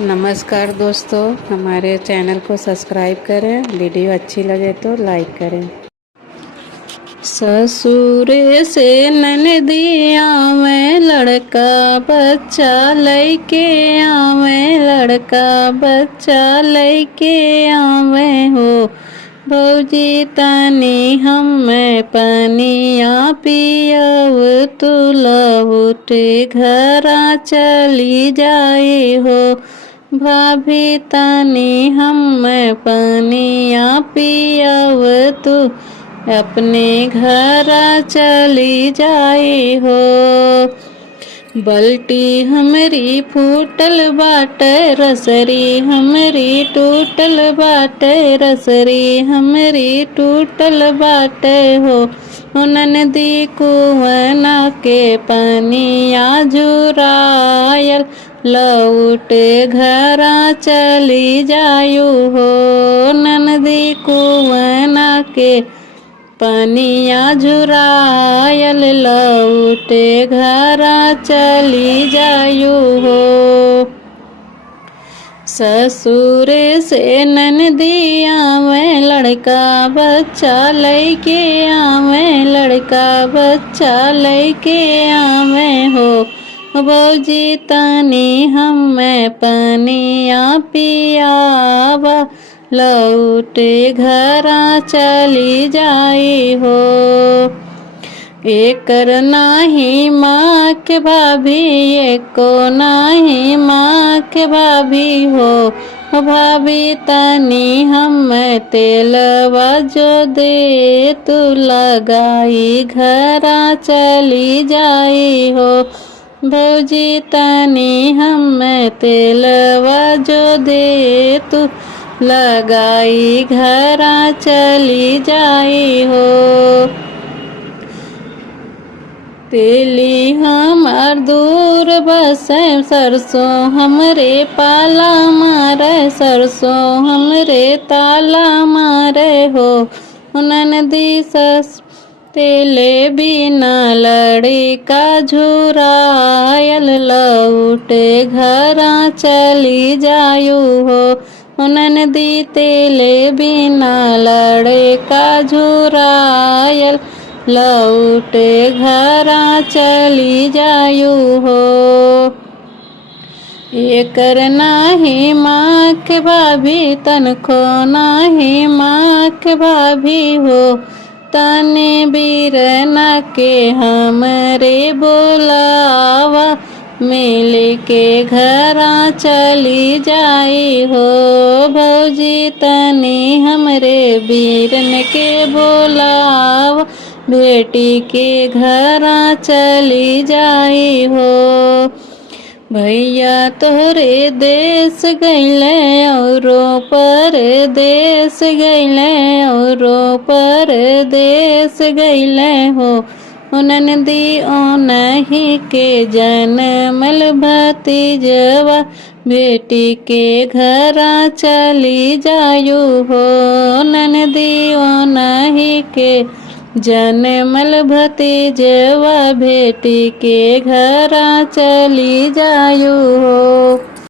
नमस्कार दोस्तों, हमारे चैनल को सब्सक्राइब करें। वीडियो अच्छी लगे तो लाइक करें। ससुरे से ननदी आवे, लड़का बच्चा लैके आवे, लड़का बच्चा लैके आवे हो। भौजी तनी हमें पनिया पियव, तुला उठे घरा चली जाए हो। भाभी तनी हमें पनिया पियव, तू अपने घर चली जाई हो। बल्टी हमरी फूटल बाटे, रसरी हमरी टूटल बाटे, रसरी हमरी टूटल बाटे हो। ननदी कुआना के पनिया जुरायल, लौट घरा चली जायू हो। ननदी कुआना के पनिया झुरायल, लौटे घरा चली जायू हो। ससुरे से ननदी आवे, लड़का बच्चा लैके आवे, लड़का बच्चा लैके आवे हो। भौजी तनी हमें पनिया पियावा, लौटे घरा चली जाई हो। एकर नाही माँ के भाभी, एको नाही माँ के भाभी हो। भाभी तनी हमें तेलवा जो दे, तू लगाई घरा चली जाई हो। भौजी तनी हमें तेलवा जो दे, तू लगाई घरा चली जाई हो। तेली हमार दूर बसे, सरसों हमरे पाला मारे, सरसों हमरे ताला मारे हो। ननदी सस तेले बिना लड़का झुरायल, लौटे घरा चली जायू हो। ननदी तेले बिना लड़का झुरायल, लौटे घरा चली जायू हो। एकर नाही माँ के भाभी, तनको नाही माँ के भाभी हो। तने बीरना के हमरे बोलावा, मिले के घरा चली जाई हो। भौजी तनी हमरे बीरन के बोलावा, बेटी के घरा चली जाई हो। भैया तोहरे देश गईले, औरो परदेश गईले, औरो परदेश गईले हो। ननदी ओनही के जनमल भतीजवा, बेटी के घरा चली जायू हो। ननदी ओनही के जनमल भतीजवा, बेटी के घरा चली जायू हो।